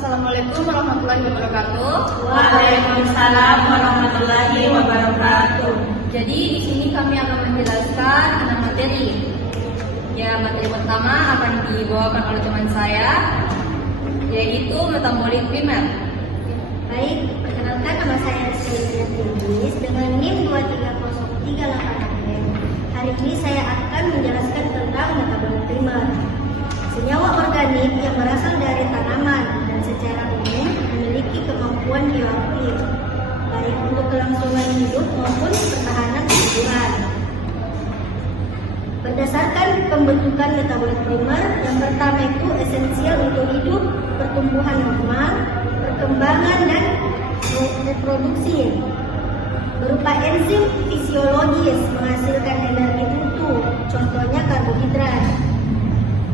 Assalamualaikum warahmatullahi wabarakatuh. Waalaikumsalam warahmatullahi wabarakatuh. Jadi di sini kami akan menjelaskan 6 materi. Ya, materi pertama akan dibawakan oleh teman saya, yaitu metabolik primer. Baik, perkenalkan nama saya Sylvia Tingis dengan NIM 23038. Hari ini saya akan menjelaskan tentang metabolik primer. Senyawa organik yang berasal dari tanaman dan secara umum memiliki kemampuan bioaktif, baik untuk kelangsungan hidup maupun pertahanan tumbuhan. Berdasarkan pembentukan metabolik primer, yang pertama itu esensial untuk hidup, pertumbuhan normal, perkembangan dan reproduksi, berupa enzim fisiologis menghasilkan energi tubuh, contohnya karbohidrat,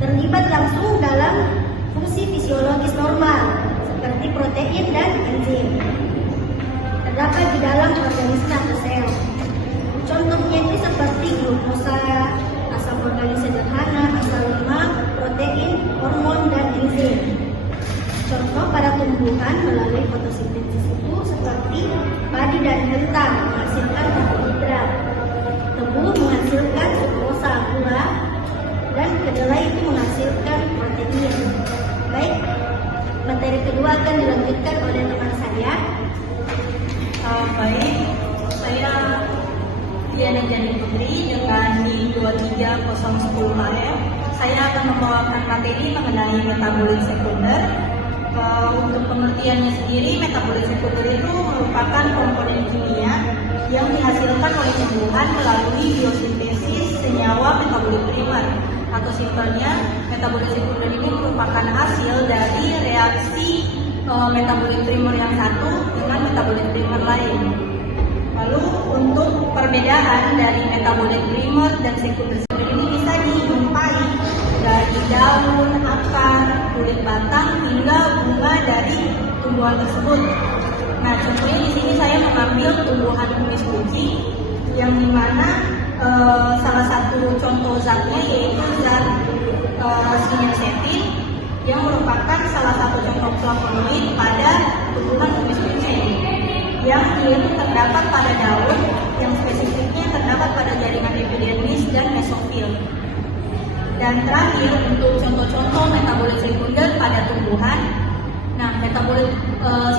terlibat langsung dalam fungsi fisiologis normal seperti protein dan enzim, terdapat di dalam organisme atau sel. Contohnya itu seperti glukosa, asam organik sederhana, asam lemak, protein, hormon, dan enzim. Contoh pada tumbuhan melalui fotosintesis itu seperti padi dan kentang menghasilkan karbohidrat, tebu menghasilkan glukosa gula, dan kedelai itu menghasilkan protein. Baik, materi kedua akan dilanjutkan oleh teman saya. Baik, saya Diana Jani Putri dengan NIM 23010 AF. Saya akan membawakan materi mengenai metabolit sekunder. Untuk pengertiannya sendiri, metabolit sekunder itu merupakan komponen kimia yang dihasilkan oleh tumbuhan melalui biosintesis senyawa metabolit primer, atau simpelnya metabolit sekunder ini merupakan hasil dari reaksi metabolit primer yang satu dengan metabolit primer lain. Lalu untuk perbedaan dari metabolit primer dan sekunder ini bisa dijumpai dari daun, akar, kulit batang hingga bunga dari tumbuhan tersebut. Nah, contohnya di sini saya mengambil tumbuhan kumis kucing yang dimana salah satu contoh zatnya yaitu zat sinyasetin yang merupakan salah satu contoh flavonoid pada tumbuhan kumis kucing yang dia terdapat pada daun, yang spesifiknya terdapat pada jaringan epidermis dan mesofil. Dan terakhir untuk contoh-contoh metabolit sekunder pada tumbuhan. Nah, metabolit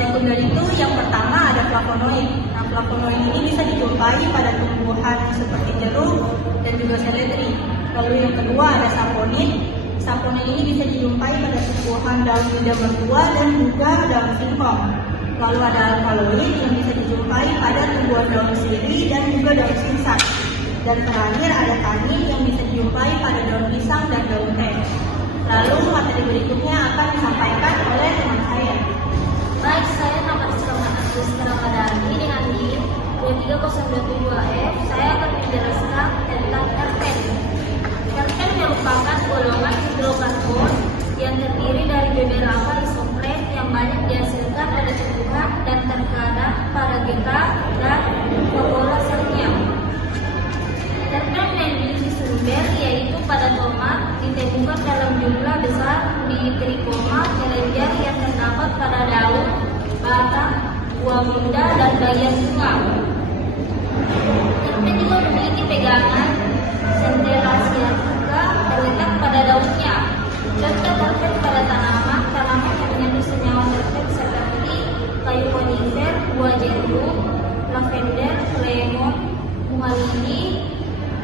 sekunder itu yang pertama ada flavonoid. Nah, flavonoid ini bisa dijumpai pada tumbuhan seperti jeruk dan juga seledri. Lalu yang kedua ada saponin. Saponin ini bisa dijumpai pada tumbuhan daun lidah mertua dan juga daun singkong. Lalu ada alkaloid yang bisa dijumpai pada tumbuhan daun sirih dan juga daun singsak. Dan terakhir ada tanin yang bisa dijumpai pada daun pisang dan daun teh. Lalu materi berikutnya akan disampaikan oleh teman saya. Baik, saya nama Selamat Agus Ramadhani dengan NIM 23027F. Saya akan menjelaskan tentang terpen. Terpen merupakan golongan hidrokarbon yang terdiri dari beberapa isopren yang banyak dihasilkan oleh tumbuhan dan terkadang parageta dan pola selnya. Terpen memiliki sumber yaitu pada tomat ditemukan dalam jumlah besar di trikoma kelenjar yang terdapat pada daun, batang, buah muda, dan bagian bunga. Terpen juga memiliki pegangan sentelasiatica terletak pada daunnya. Contoh terpen pada tanaman yang mengandung senyawa terpen seperti kayu konifer, buah jeruk, lavender, lemon, bunga lili,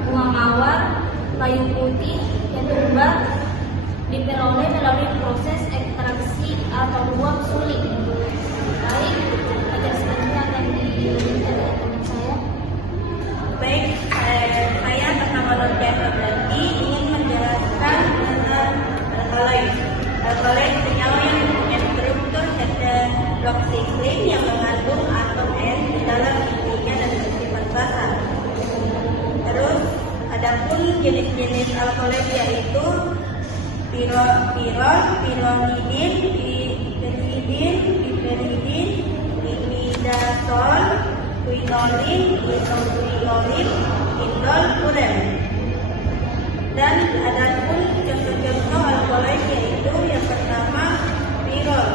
bunga mawar, kayu putih, ketumbar, diperoleh melalui proses ekstraksi atau buang suling. Baik, materi selanjutnya akan dilanjutkan oleh teman saya. Baik, saya atas nama Nurja Febrandi ingin menjelaskan tentang alkaloid. Alkaloid senyawa yang mempunyai struktur heteroksiklin yang mengandung atom N di dalam intinya dan bersifat basa. Terus, adapun jenis-jenis alkaloid yaitu pirol, pironidin, piperidin, imidazol, quinolin, isopriolin, indol, uren. Dan adapun contoh-contoh alkaloid yaitu yang pertama pirol.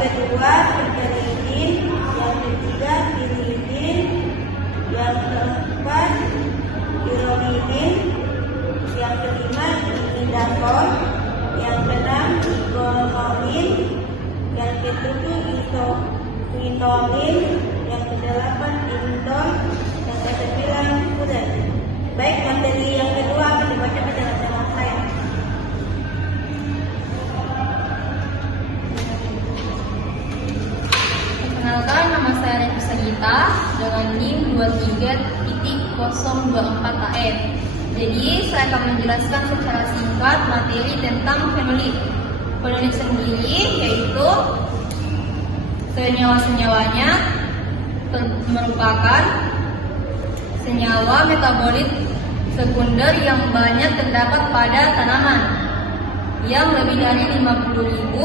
kedua piperidin, yang ketiga piridin, yang keempat piromidin, yang kelima imidacol, yang keenam igonomin, yang ketujuh isoquinoline, yang kedelapan indol, yang kesembilan furan. Baik, materi yang kedua akan dibaca penjelasan saya. Perkenalkan, nama saya Revisa Gita dengan NIM 23.024AF. Jadi, saya akan menjelaskan secara singkat materi tentang fenolit. Fenolit sendiri yaitu senyawa-senyawanya merupakan senyawa metabolit sekunder yang banyak terdapat pada tanaman, yang lebih dari 50.000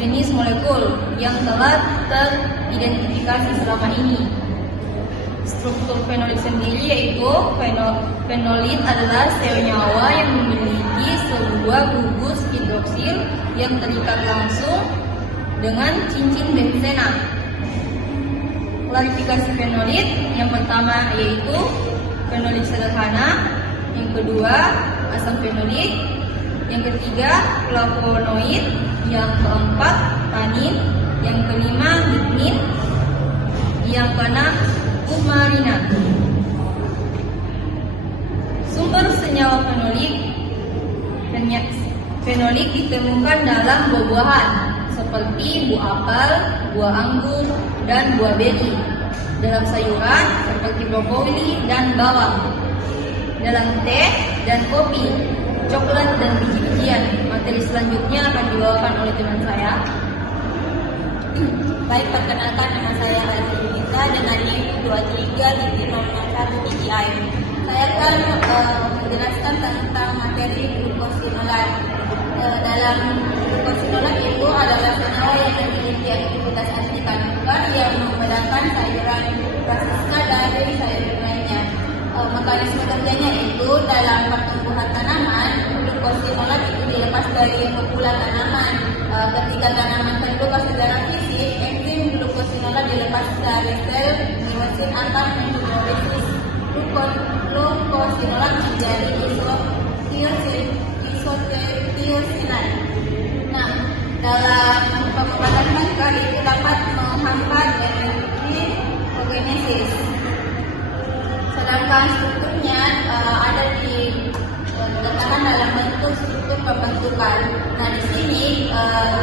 jenis molekul yang telah teridentifikasi selama ini. Struktur fenolit sendiri yaitu fenolit adalah senyawa yang memiliki sebuah gugus hidroksil yang terikat langsung dengan cincin benzena. Klasifikasi fenolit yang pertama yaitu fenolit sederhana, yang kedua asam fenolit, yang ketiga flavonoid, yang keempat tanin, yang kelima lignin, yang keenam kumarina. Sumber senyawa fenolik ditemukan dalam buah-buahan seperti buah apel, buah anggur, dan buah beri. Dalam sayuran seperti brokoli dan bawang. Dalam teh dan kopi, coklat dan biji-bijian. Materi selanjutnya akan dibawakan oleh teman saya. Baik, perkenalkan, nama saya Revisa Gita dengan NIM 23.024TGI. Saya akan menjelaskan tentang materi glukosinolat. Dalam glukosinolat itu adalah senyawa yang memiliki aktivitas anti kanker yang membedakan sayuran brassica dari sayuran lainnya. Mekanisme kerjanya itu dalam pertumbuhan tanaman, glukosinolat itu dilepas dari popula tanaman. Ketika tanaman terbuka secara fisik, enzim glukosinolat dilepas dari sel mesin atau hidrolisis. Glukosinolat menjadi isotiosinat. Nah, dalam pengobatan kanker itu dapat menghambat genesis. Sedangkan strukturnya ada diletakkan dalam bentuk struktur pembentukan. Nah, di sini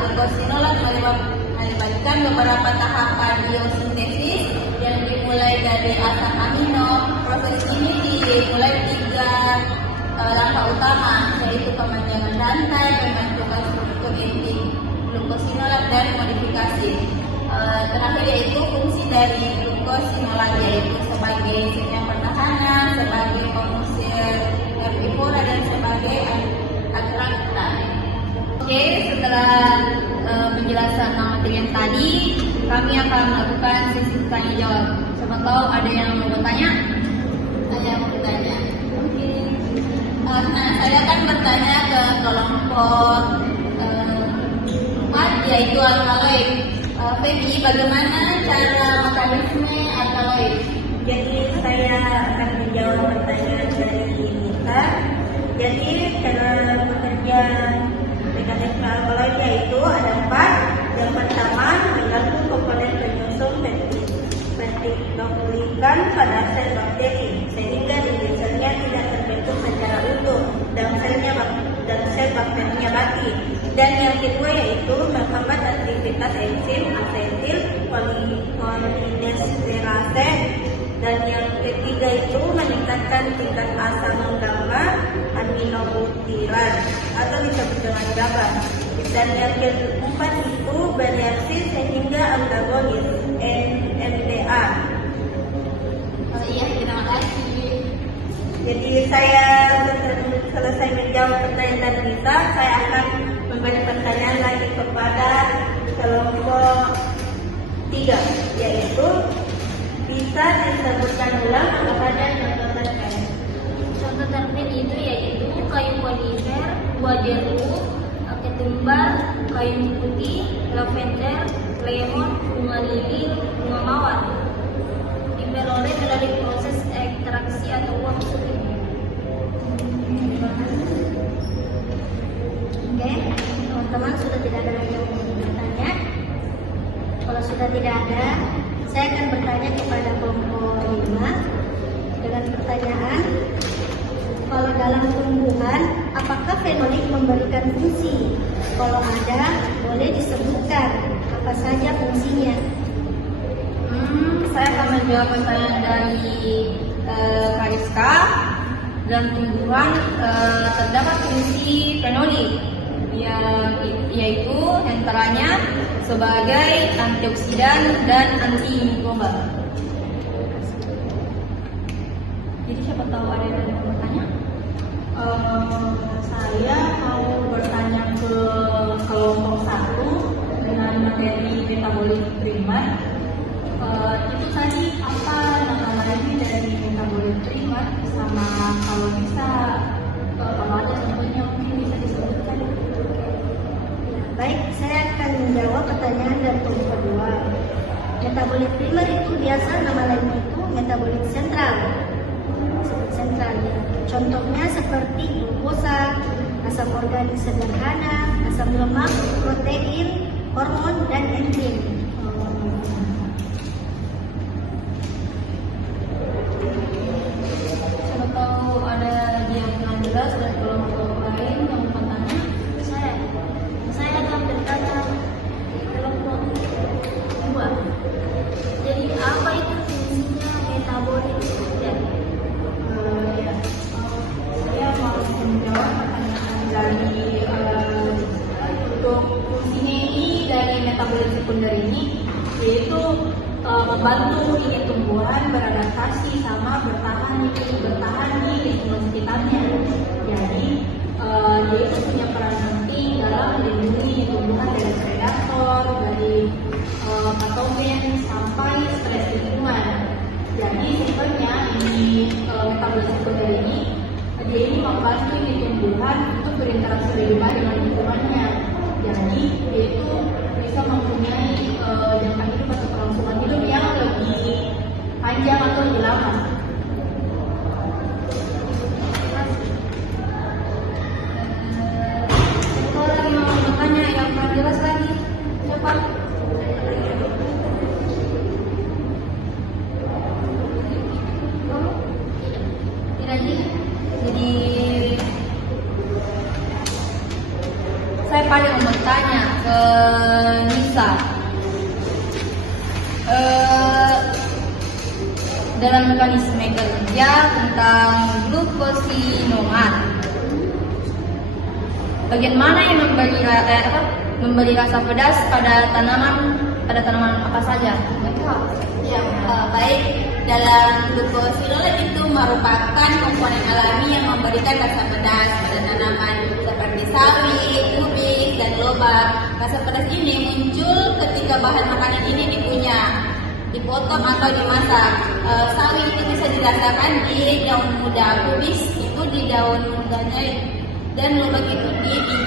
glukosinolat melibatkan beberapa tahapan biosintesis yang dimulai dari asam amino. Proses ini dimulai 3 langkah utama, yaitu pemanjangan rantai, pembentukan struktur inti glukosinolat, dan modifikasi. Terakhir yaitu fungsi dari glukosinolat, yaitu sebagai senyawa pertahanan, sebagai pengusir herbivora, dan sebagai antioksidan. Oke, setelah penjelasan materi yang tadi, kami akan melakukan sesi tanya jawab. Siapa tahu ada yang mau bertanya? Saya mau bertanya. Oke. Nah, saya akan bertanya ke kelompok 4, yaitu alkaloid. Feby, bagaimana cara mekanisme alkaloid? Jadi saya akan menjawab pertanyaan dari Nita. Jadi cara bekerja mekanisme alkaloid yaitu ada 4. Yang pertama, mengganggu komponen penyusun peptidoglikan pada sel bakteri sehingga gliserolnya tidak terbentuk secara utuh dan sel bakterinya mati. Dan yang kedua yaitu menghambat aktivitas enzim asetil kolinesterase. Dan yang ketiga itu meningkatkan tingkat asam gamma aminobutirat atau disebut dengan GABA. Dan yang keempat itu bereaksi sehingga antagonis NMDA. Iya, terima kasih. Jadi saya selesai menjawab pertanyaan kita, saya akan memberi pertanyaan lagi kepada kelompok 3, yaitu bisa disebutkan ulang apa dan contoh terkait. Contoh terkait itu yaitu kayu konifer, buah jeruk, ketumbar, kayu putih, lavender, lemon, bunga lili, bunga mawar. Diperoleh melalui proses ekstraksi atau working. Oke, teman-teman sudah tidak ada lagi yang mau bertanya. Kalau sudah tidak ada, saya akan bertanya kepada kelompok 5 dengan pertanyaan. Kalau dalam tumbuhan, apakah fenolik memberikan fungsi? Kalau ada, boleh disebutkan apa saja fungsinya. Saya akan menjawab pertanyaan dari Kariska. Dalam tumbuhan terdapat fungsi fenolik, yaitu antaranya sebagai antioksidan dan anti mikroba. Jadi siapa tahu ada yang mau bertanya? Saya mau bertanya ke kelompok 1 dengan materi metabolit primer. Itu tadi apa nama lain dari metabolit primer, sama kalau bisa kalau ada contohnya mungkin bisa disebutkan. Baik, saya akan menjawab pertanyaan dari kelompok 2. Metabolit primer itu biasa nama lainnya itu metabolit sentral. Sentral. Contohnya seperti glukosa, asam organik sederhana, asam lemak, protein, hormon, dan enzim. Siapa tahu ada yang kurang jelas dari kelompok lain yang mau bertanya? Saya akan bertanya kelompok 2. Jadi apa itu fungsinya metabolit? Saya mau menjawab pertanyaan dari untuk fungsinya ini dari metabolit sekunder ini, yaitu membantu ini tumbuhan beradaptasi sama bertahan di lingkungan sekitarnya. Jadi dia itu punya peran penting dalam melindungi tumbuhan dari predator, dari patogen sampai stres lingkungan. Jadi sebenarnya ini metabolit sekunder ini dia ini membantu ini tumbuhan untuk berinteraksi lebih baik dengan lingkungannya. Jadi dia itu bisa mempunyai jangka hidup atau kelangsungan hidup yang lebih panjang atau lebih lama. Siapa lagi mau bertanya yang kurang jelas lagi? Siapa? Jadi saya paling mau bertanya ke Nisa. Dalam mekanisme kerja tentang glukosinonat, bagian mana yang memberi rasa pedas pada tanaman apa saja? Ya, baik. Dalam glukosinolat itu merupakan komponen alami yang memberikan rasa pedas pada tanaman seperti sawit, kubis, dan lobak. Rasa pedas ini muncul ketika bahan makanan ini dikunyah, dipotong atau dimasak. Sawit itu bisa dirasakan di daun muda, kubis itu di daun mudanya, dan lobak itu di biji.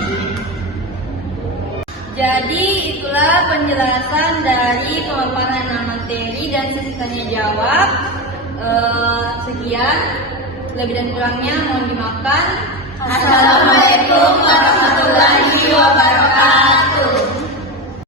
Jadi itulah penjelasan dari pemaparan materi dan sisanya jawab. Sekian, lebih dan kurangnya mohon dimaafkan. Assalamualaikum.